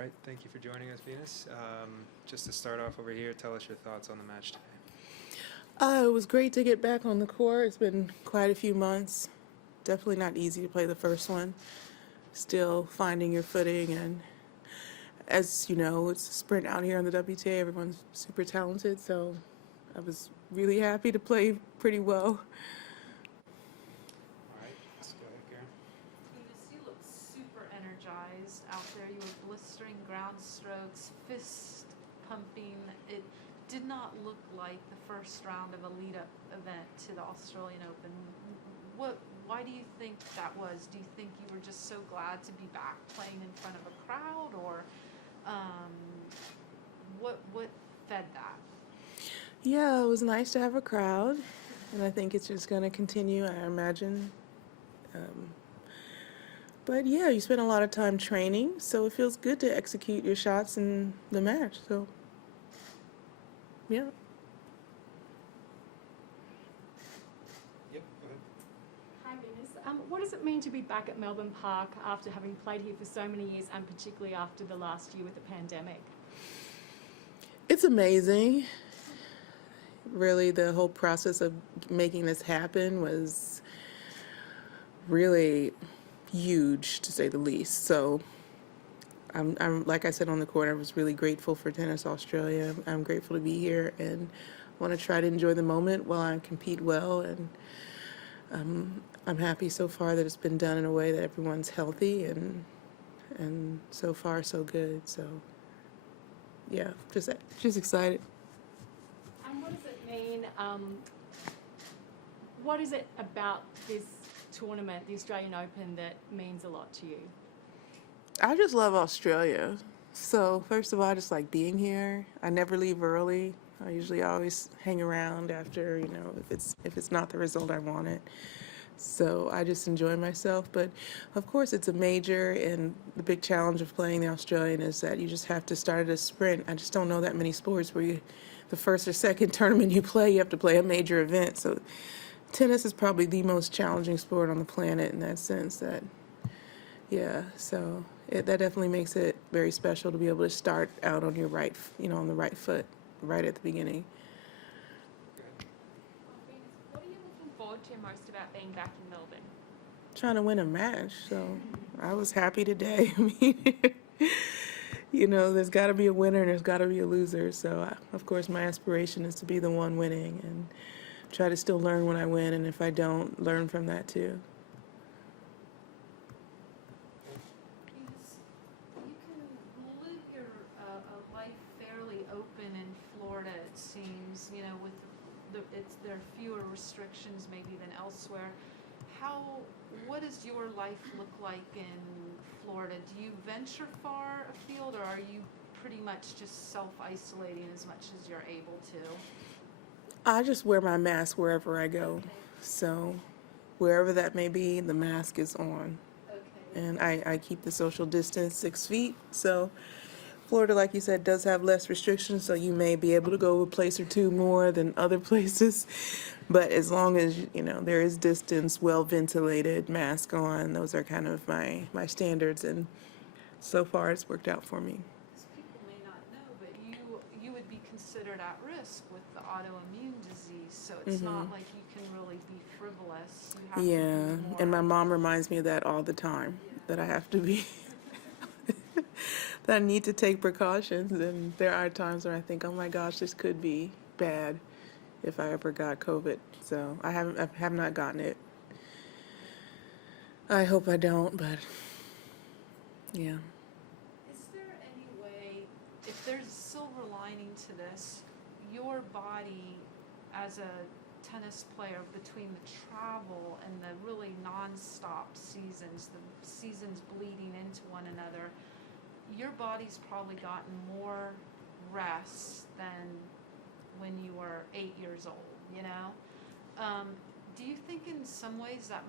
right, thank you for joining us, Venus. Just to start off over here, tell us your thoughts on the match today. It was great to get back on the court. It's been quite a few months. Definitely not easy to play the first one. Still finding your footing, and as you know, it's a sprint out here on the WTA. Everyone's super talented, so I was really happy to play pretty well. All right, let's go ahead, Karen. Venus, you look super energized out there. You were blistering ground strokes, fist pumping. It did not look like the first round of a lead-up event to the Australian Open. Why do you think that was? Do you think you were just so glad to be back playing in front of a crowd, or what fed that? Yeah, it was nice to have a crowd, and I think it's just going to continue, I imagine. But yeah, you spend a lot of time training, so it feels good to execute your shots in the match. So, yeah. Yep, go ahead. Hi Venus. What does it mean to be back at Melbourne Park after having played here for so many years, and particularly after the last year with the pandemic? It's amazing. Really, the whole process of making this happen was really huge, to say the least. So I'm like I said on the court, I was really grateful for Tennis Australia. I'm grateful to be here and want to try to enjoy the moment while I compete well. And I'm happy so far that it's been done in a way that everyone's healthy, and so far so good. So yeah, just excited. And what does it mean? What is it about this tournament, the Australian Open, that means a lot to you? I just love Australia. So first of all, I just like being here. I never leave early. I usually always hang around after, if it's not the result I wanted. So I just enjoy myself. But of course, it's a major, and the big challenge of playing the Australian is that you just have to start at a sprint. I just don't know that many sports where the first or second tournament you play, you have to play a major event. So tennis is probably the most challenging sport on the planet in that sense. So that definitely makes it very special to be able to start out on your on the right foot, right at the beginning. Venus, what are you looking forward to most about being back in Melbourne? Trying to win a match, so I was happy today. I mean, there's got to be a winner and there's got to be a loser. So, of course, my aspiration is to be the one winning and try to still learn when I win, and if I don't, learn from that too. Venus, you can live your a life fairly open in Florida, it seems. With there are fewer restrictions maybe than elsewhere. What does your life look like in Florida? Do you venture far afield, or are you pretty much just self-isolating as much as you're able to? I just wear my mask wherever I go. So wherever that may be, the mask is on. Okay. And I keep the social distance 6 feet. So Florida, like you said, does have less restrictions, so you may be able to go a place or two more than other places. But as long as, there is distance, well ventilated, mask on, those are kind of my standards. And so far it's worked out for me. Because people may not know, but you would be considered at risk with the autoimmune disease, so it's not like you can really be frivolous. You have to be more. And my mom reminds me of that all the time, that I have to be, that I need to take precautions. And there are times where I think, oh my gosh, this could be bad if I ever got COVID. So I have not gotten it. I hope I don't, but yeah. Is there any way, if there's a silver lining to this, your body as a tennis player, between the travel and the really non-stop seasons, the seasons bleeding into one another, your body's probably gotten more rest than when you were 8 years old, Do you think in some ways that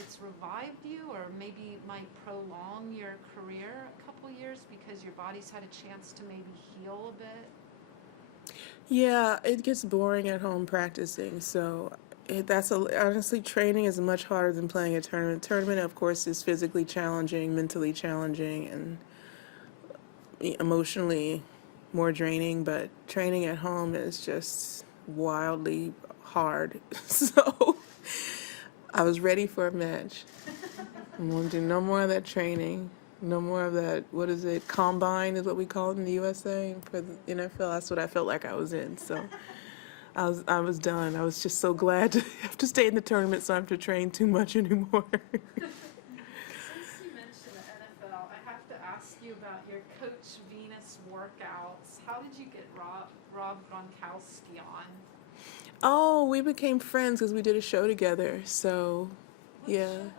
it's revived you, or maybe might prolong your career a couple years because your body's had a chance to maybe heal a bit? Yeah, it gets boring at home practicing, so honestly, training is much harder than playing a tournament. Tournament, of course, is physically challenging, mentally challenging, and emotionally more draining, but training at home is just wildly hard. So I was ready for a match. I'm gonna do no more of that training, no more of that, what is it, combine is what we call it in the USA. For the NFL, that's what I felt like I was in. So I was done. I was just so glad to have to stay in the tournament so I don't have to train too much anymore. Since you mentioned the NFL, I have to ask you about your Coach Venus workouts. How did you get Rob Gronkowski on? Oh, we became friends because we did a show together. So, What yeah. show?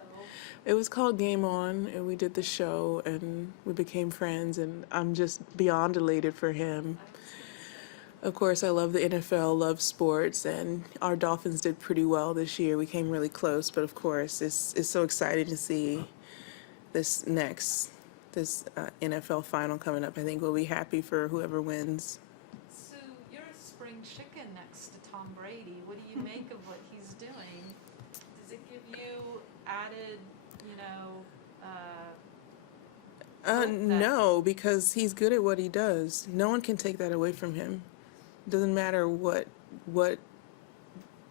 It was called Game On, and we did the show, and we became friends, and I'm just beyond elated for him. Of course, I love the NFL, love sports, and our Dolphins did pretty well this year. We came really close, but of course, it's so exciting to see this NFL final coming up. I think we'll be happy for whoever wins. So you're a spring chicken next to Tom Brady. What do you make of what he's doing? Does it give you added, hope that- No, because he's good at what he does. No one can take that away from him. Doesn't matter what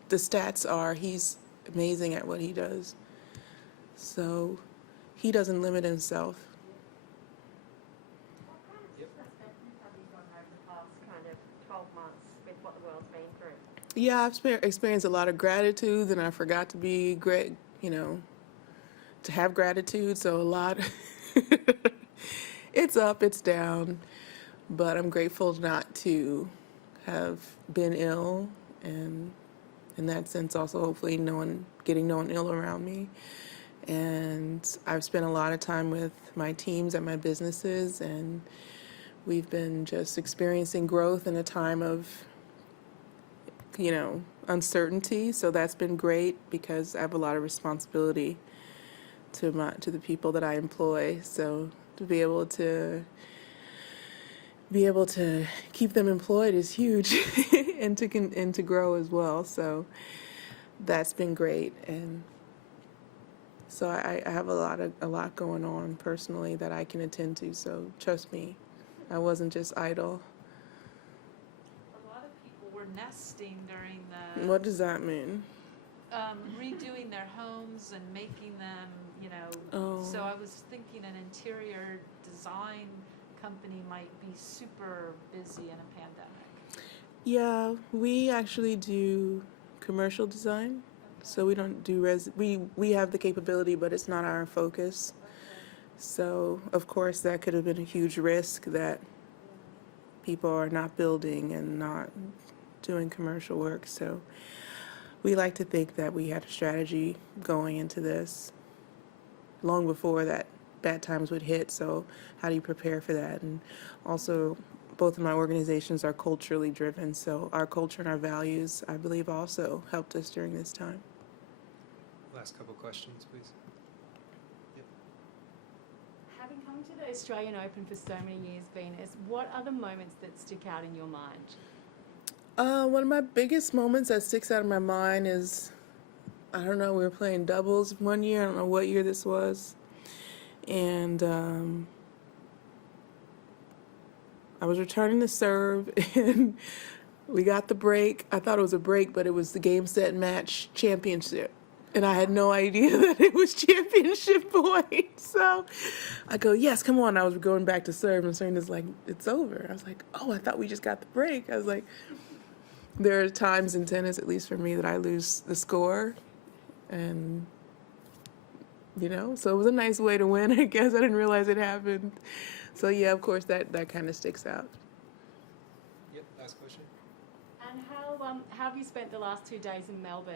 the stats are. He's amazing at what he does. So he doesn't limit himself. What kind of perspective have you gotten over the past kind of 12 months with what the world's been through? Yeah, I've experienced a lot of gratitude, and I forgot to be great, to have gratitude. So a lot, it's up, it's down, but I'm grateful not to have been ill, and in that sense also hopefully getting no one ill around me. And I've spent a lot of time with my teams at my businesses, and we've been just experiencing growth in a time of uncertainty. So that's been great because I have a lot of responsibility to the people that I employ. So to be able to keep them employed is huge, and to grow as well. So that's been great, and so I have a lot going on personally that I can attend to. So trust me, I wasn't just idle. A lot of people were nesting during the What does that mean? redoing their homes and making them, Oh. So I was thinking an interior design company might be super busy in a pandemic. Yeah, we actually do commercial design. So we don't do we have the capability, but it's not our focus. So of course that could have been a huge risk that people are not building and not doing commercial work. So we like to think that we had a strategy going into this long before that bad times would hit. So how do you prepare for that? And also, both of my organizations are culturally driven. So our culture and our values, I believe, also helped us during this time. Last couple questions, please. Having come to the Australian Open for so many years, Venus, what are the moments that stick out in your mind? One of my biggest moments that sticks out of my mind is, I don't know, we were playing doubles one year. I don't know what year this was. And I was returning the serve, and we got the break. I thought it was a break, but it was the game, set, match championship. And I had no idea that it was championship point. So I go, yes, come on. I was going back to serve, and Serena's like, it's over. I was like, oh, I thought we just got the break. I was like, there are times in tennis, at least for me, that I lose the score. And, so it was a nice way to win, I guess. I didn't realize it happened. So, yeah, of course, that kind of sticks out. Yep, last question. And how have you spent the last 2 days in Melbourne?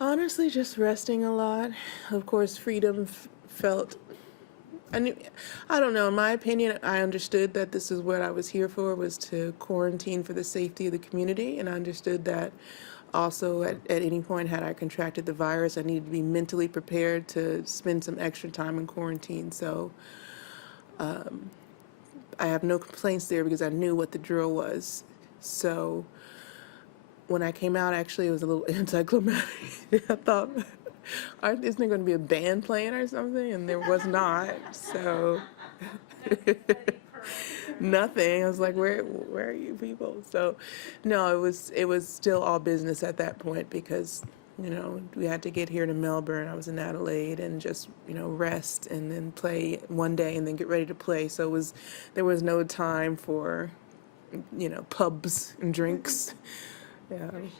Honestly, just resting a lot. Of course, freedom felt... I don't know. In my opinion, I understood that this is what I was here for, was to quarantine for the safety of the community. And I understood that also at any point, had I contracted the virus, I needed to be mentally prepared to spend some extra time in quarantine. So I have no complaints there because I knew what the drill was. So when I came out, actually, it was a little anticlimactic. I thought, isn't there going to be a band playing or something? And there was not. So Nothing. I was like, where are you people? So, no, it was still all business at that point because, you know, we had to get here to Melbourne. I was in Adelaide and just, you know, rest and then play one day and then get ready to play. So there was no time for, you know, pubs and drinks. Yeah. Champagne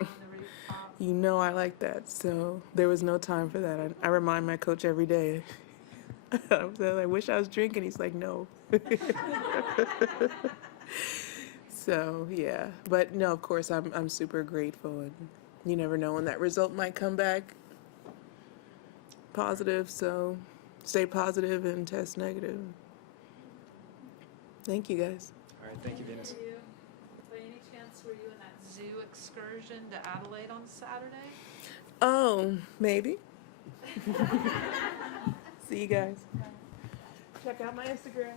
on the rooftop. You know I like that. So there was no time for that. I remind my coach every day. I wish I was drinking. He's like, no. So yeah, but no, of course I'm super grateful, and you never know when that result might come back positive. So stay positive and test negative. Thank you guys. All right, thank you, Venus. You. By any chance, were you in that zoo excursion to Adelaide on Saturday? Oh, maybe. See you guys. Check out my Instagram.